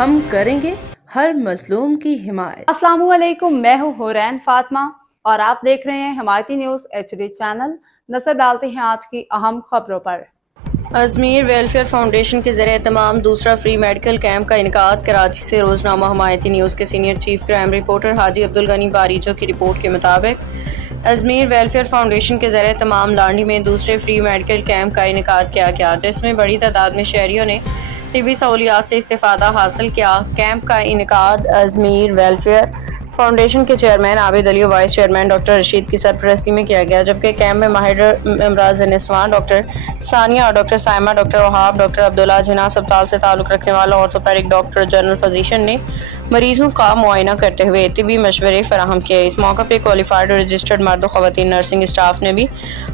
हम करेंगे हर मजलूम की हिमायत। अस्सलाम वालेकुम, मैं हूँ हुरैन फातिमा और आप देख रहे हैं हिमायती न्यूज़ HD चैनल। नजर डालते हैं आज की अहम खबरों पर। अजमेर वेलफेयर फाउंडेशन के ज़रिए तमाम दूसरा फ्री मेडिकल कैंप का इनकाद। कराची से रोजनामा हिमायती न्यूज़ के senior chief crime reporter Haji Abdul Ghani बारीजो की रिपोर्ट के मुताबिक अजमेर वेलफेयर फाउंडेशन के ज़रिए तमाम लांडी में दूसरे फ्री मेडिकल कैंप का इनकाद किया गया, जिसमें बड़ी तादाद में शहरियों ने तिबी सहूलियात से इस्तेफादा हासिल किया। कैंप का इनकाद अजमेर वेलफेयर फाउंडेशन के चेयरमैन आबिद अली और वाइस चेयरमैन डॉक्टर रशीद की सरपरस्ती में किया गया, जबकि कैंप में माहिर अमराज निस्वान डॉक्टर सानिया और doctor Saima, doctor Wahab, doctor Abdullah Jinnah अस्पताल से ताल्लुक़ रखने वाला ऑर्थोपेडिक डॉक्टर जनरल फिजिशियन ने मरीजों का मुआयना करते हुए तिबी मशवरे फराहम किए। इस मौके पर क्वालिफाइड और रजिस्टर्ड मर्द ख़वातीन नर्सिंग स्टाफ ने भी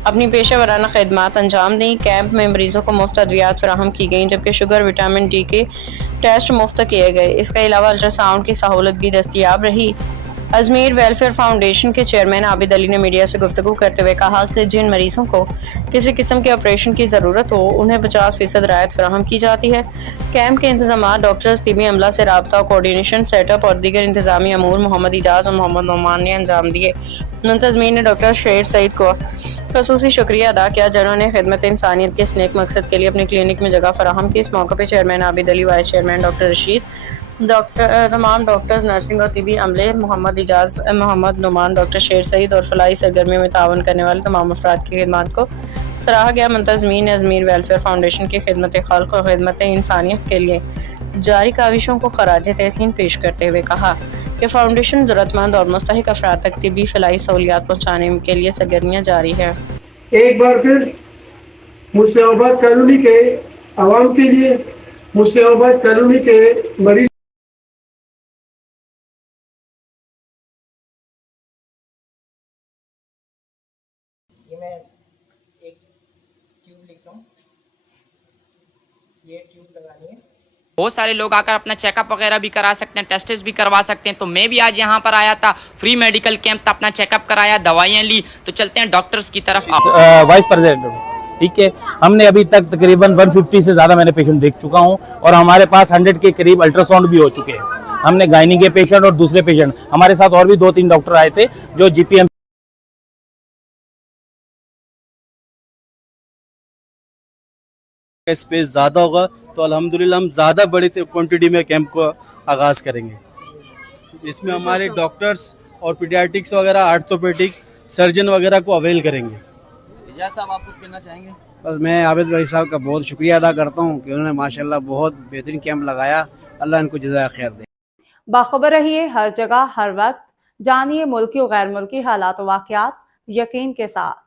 अपनी पेशा वराना खिदमात अंजाम दी। कैंप में मरीजों को मुफ्त अद्वियात फराहम की गई, जबकि शुगर, विटामिन डी के टेस्ट मुफ्त किए गए। इसके अलावा अल्ट्रासाउंड की सहूलत भी दस्तियाब रही। अजमेर वेलफेयर फाउंडेशन के चेयरमैन आबिद अली ने मीडिया से गुफ्तगू करते हुए कहा कि जिन मरीजों को किसी किस्म के ऑपरेशन की ज़रूरत हो उन्हें 50% रायत फराहम की जाती है। कैंप के इंतजाम डॉक्टर्स, तिबी अमला से रब्ता, कोऑर्डिनेशन, सेटअप और दीगर इंतजामी अमूर मोहम्मद इजाज़ और मोहम्मद नोमान ने अंजाम दिए। मुंतज़मीन ने डॉक्टर शेर सईद को खसूसी शुक्रिया अदा किया, जिन्होंने खिदमत इंसानियत के इस नेक मकसद के लिए अपने क्लिनिक में जगह फराहम की। इस मौके पर chairman Abid Ali, vice chairman doctor Rashid, तमाम डॉक्टर्स, नर्सिंग और तिबी अमले, मोहम्मद इजाज़, मोहम्मद नुमान, डॉक्टर शेर सईद और फलाई सरगर्मी में तावन करने वाले तमाम अफराद की खिदमत को सराहा गया। मुंतज़मीन ने अजमेर वेलफेयर फाउंडेशन की खिदमत खल्क़ और खिदमत इंसानियत के लिए जारी काविशों को खराज तहसीन पेश करते हुए कहा कि फाउंडेशन ज़रूरतमंद और मुस्तहिक अफराद तक तिबी फलाई सहूलियात पहुँचाने के लिए सरगर्मियाँ जारी है। एक बार फिर मुस्लिमाबाद कॉलोनी के आवाम के लिए, मुस्लिमाबाद कॉलोनी के मरीज ये मैं एक ट्यूब लिखता हूँ, ये ट्यूब लगानी है। बहुत सारे लोग आकर अपना चेकअप वगैरह भी करा सकते हैं, टेस्ट भी करवा सकते हैं। तो मैं भी आज यहाँ पर आया था, फ्री मेडिकल कैंप था, अपना चेकअप कराया, दवाइयाँ ली। तो चलते हैं डॉक्टर्स की तरफ। वाइस प्रेसिडेंट, ठीक है। हमने अभी तक तकरीबन 150 से ज़्यादा मैंने पेशेंट देख चुका हूँ और हमारे पास 100 के करीब अल्ट्रासाउंड भी हो चुके हैं। हमने गायनी के पेशेंट और दूसरे पेशेंट, हमारे साथ और भी 2-3 डॉक्टर आए थे जो GPM स्पेस ज़्यादा होगा तो अल्हम्दुलिल्लाह हम ज़्यादा बड़ी क्वांटिटी में कैंप को आगाज़ करेंगे। इसमें हमारे डॉक्टर्स और पीडियाट्रिक्स वगैरह, आर्थोपेडिक सर्जन वगैरह को अवेल करेंगे। इजाज़ साहब, आप कुछ कहना चाहेंगे? बस मैं आबिद भाई साहब का बहुत शुक्रिया अदा करता हूँ कि उन्होंने माशाल्लाह बहुत बेहतरीन कैंप लगाया। अल्लाह इनको जज़ाए खैर दे। बाखबर रहिए हर जगह हर वक्त, जानिए मुल्की और गैर मुल्की हालात और वाक़यात यकीन के साथ।